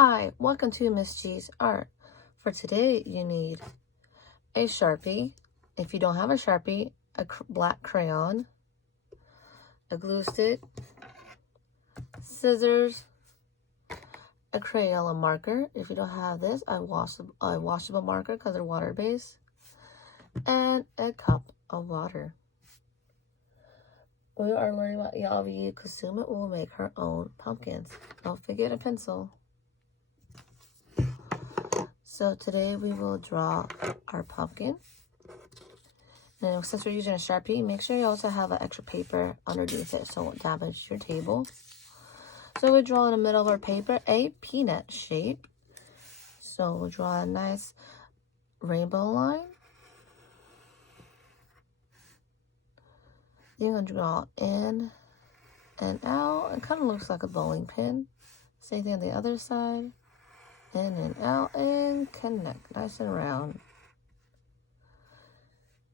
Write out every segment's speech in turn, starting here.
Hi, welcome to Miss G's Art. For today, you need a Sharpie. If you don't have a Sharpie, a black crayon, a glue stick, scissors, a Crayola marker. If you don't have this, a washable marker because they're water-based, and a cup of water. We are learning about YAYOI Kusama will make her own pumpkins. Don't forget a pencil. So today we will draw our pumpkin. And since we're using a Sharpie, make sure you also have an extra paper underneath it so it won't damage your table. So we draw in the middle of our paper a peanut shape. So we'll draw a nice rainbow line. You're going to draw in and out. It kind of looks like a bowling pin. Same thing on the other side. In and out and connect nice and round.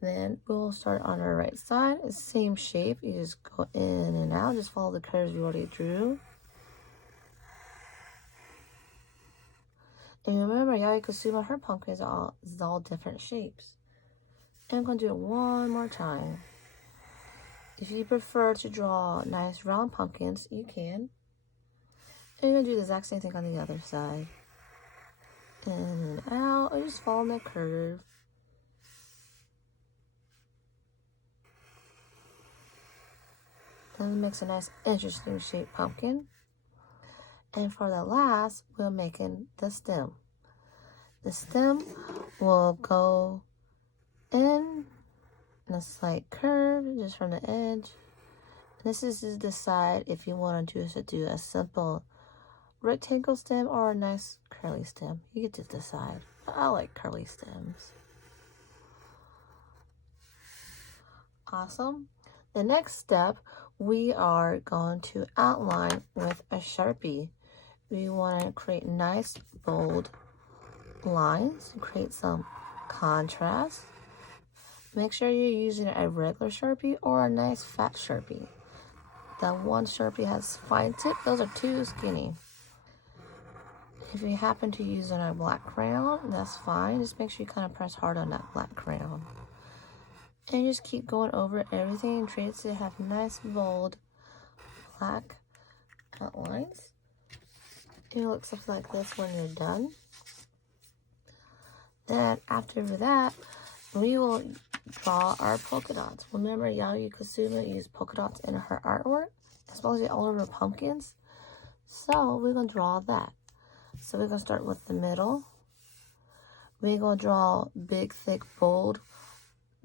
Then we'll start on our right side. It's the same shape. You just go in and out. Just follow the curves you already drew. And remember, YAYOI Kusama, her pumpkin is all different shapes. And I'm going to do it one more time. If you prefer to draw nice round pumpkins, you can. And you're going to do the exact same thing on the other side. In and out, or just follow that curve. And it makes a nice, interesting shaped pumpkin. And for the last, we're making the stem. The stem will go in a slight curve, just from the edge. And this is to decide if you want to do a simple rectangle stem or a nice curly stem. You get to decide. I like curly stems. Awesome. The next step, we are going to outline with a Sharpie. We want to create nice, bold lines, create some contrast. Make sure you're using a regular Sharpie or a nice fat Sharpie. The one Sharpie has fine tip, those are too skinny. If you happen to use a black crayon, that's fine. Just make sure you kind of press hard on that black crayon. And just keep going over everything and try to have nice, bold, black outlines. It looks something like this when you're done. Then after that, we will draw our polka dots. Remember, YAYOI Kusama used polka dots in her artwork, as well as all of her pumpkins. So we're going to draw that. So we're going to start with the middle. We're going to draw big, thick, bold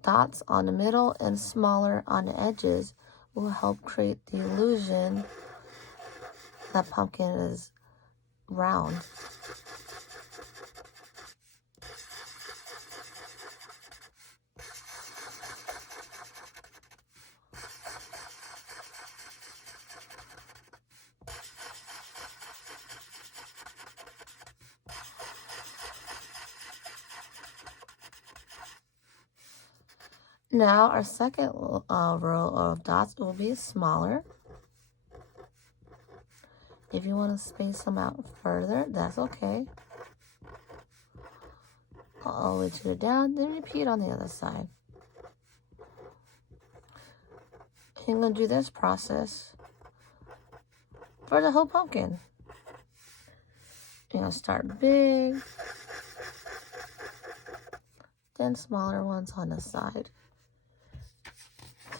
dots on the middle and smaller on the edges. Will help create the illusion that pumpkin is round. Now our second row of dots will be smaller. If you want to space them out further, that's okay. All the way to the down, then repeat on the other side. You're going to do this process for the whole pumpkin. You're going to start big, then smaller ones on the side.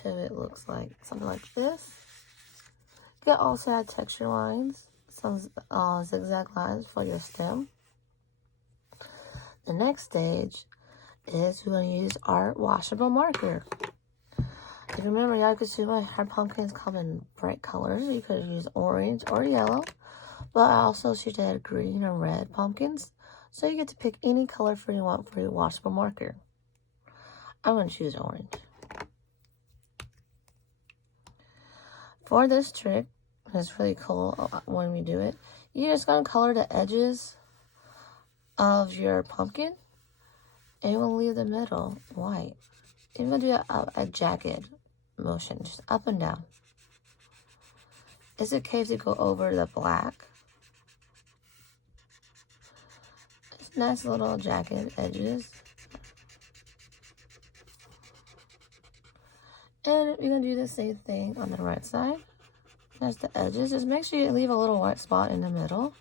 It looks like something like this. You can also add texture lines, some zigzag lines for your stem. The next stage is we're going to use our washable marker. If you remember, YAYOI Kusama, her pumpkins come in bright colors. You could use orange or yellow, but also she did green or red pumpkins. So you get to pick any color you want for your washable marker. I'm going to choose orange. For this trick, it's really cool when we do it. You're just going to color the edges of your pumpkin, and you're going to leave the middle white. You're going to do a jagged motion, just up and down. It's okay to go over the black. Nice little jagged edges. And you're going to do the same thing on the right side. There's the edges. Just make sure you leave a little white spot in the middle.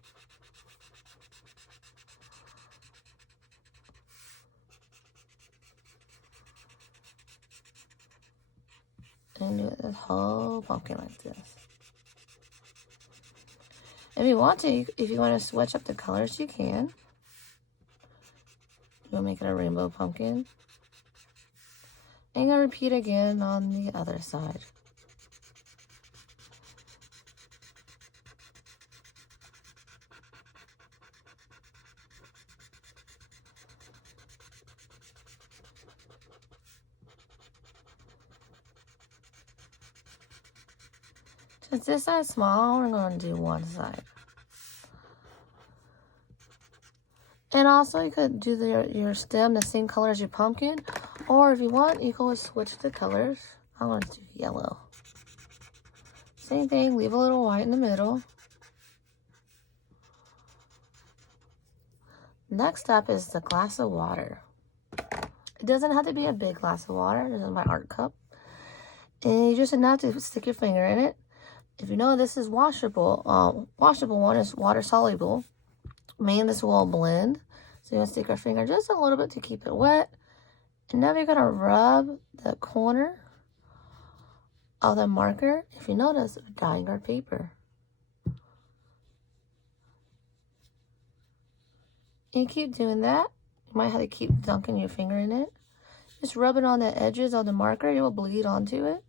And do this whole pumpkin like this. If you want to, if you want to switch up the colors, you can. You'll make it a rainbow pumpkin. And you'll repeat again on the other side. Since this side's small, we're going to do one side. And also, you could do your stem the same color as your pumpkin. Or if you want, you can always switch the colors. I'm going to do yellow. Same thing, leave a little white in the middle. Next up is the glass of water. It doesn't have to be a big glass of water. This is my art cup. And you just enough to stick your finger in it. If you know this is washable, washable one is water soluble. And this will blend. So you're going to stick your finger just a little bit to keep it wet. And now you're going to rub the corner of the marker, if you notice, dyeing our paper. And keep doing that. You might have to keep dunking your finger in it. Just rub it on the edges of the marker. It will bleed onto it.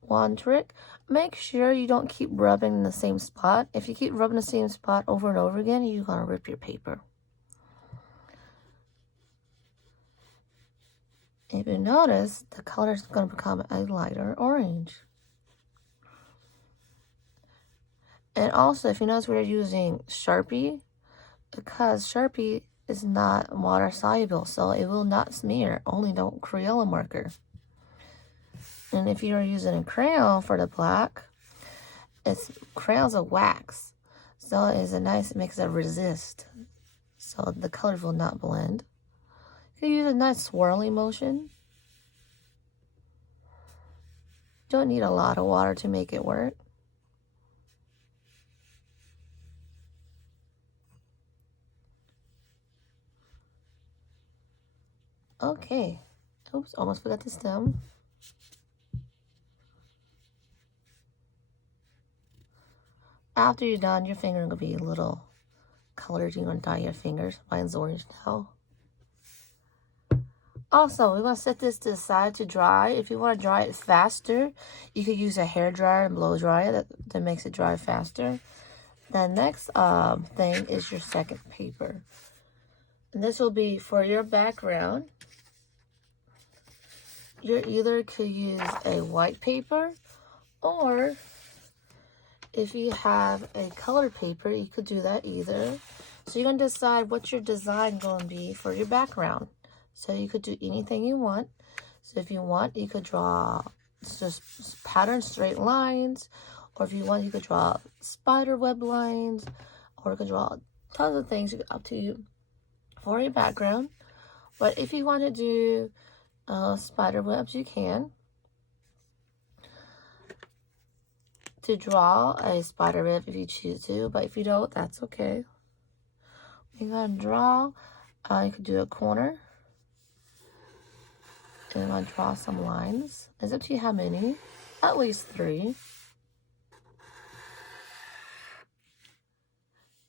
One trick, make sure you don't keep rubbing in the same spot. If you keep rubbing the same spot over and over again, you're going to rip your paper. If you notice, the color is going to become a lighter orange. And also, if you notice, we're using Sharpie, because Sharpie is not water soluble, so it will not smear, only the crayon marker. And if you're using a crayon for the black, crayons are wax. So it's a nice mix of resist. So the colors will not blend. You can use a nice swirling motion. Don't need a lot of water to make it work. Okay. Oops, almost forgot the stem. After you're done, your finger will be a little colored. You're going to dye your fingers. Mine's orange now. Also, we're going to set this to the side to dry. If you want to dry it faster, you could use a hair dryer and blow dry it. That makes it dry faster. The next thing is your second paper. And this will be for your background. You either could use a white paper, or if you have a colored paper, you could do that either. So you're going to decide what your design going to be for your background. So you could do anything you want. So if you want, you could draw just pattern straight lines. Or if you want, you could draw spider web lines. Or you could draw tons of things, up to you, for your background. But if you want to do spider webs, you can. To draw a spider web if you choose to, but if you don't, that's okay. You're going to draw, you could do a corner. And I'm going to draw some lines. It's up to you how many, at least 3.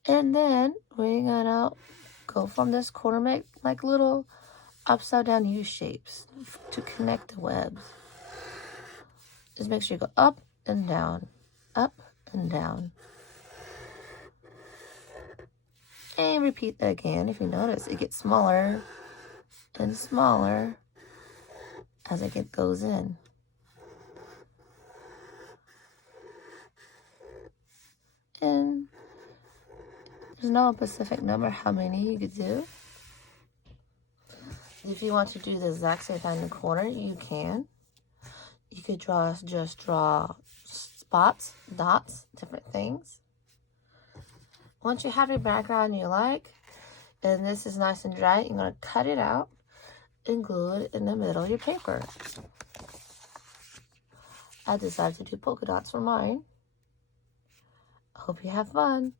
And then we're going to go from this corner, make like little upside down U shapes to connect the webs. Just make sure you go up and down. Up and down. And repeat that again. If you notice, it gets smaller and smaller as it goes in. And there's no specific number how many you could do. If you want to do the exact same thing in the corner, you can. You could just draw spots, dots, different things. Once you have your background you like, And this is nice and dry. You're going to cut it out and glue it in the middle of your paper. I decided to do polka dots for mine. Hope you have fun.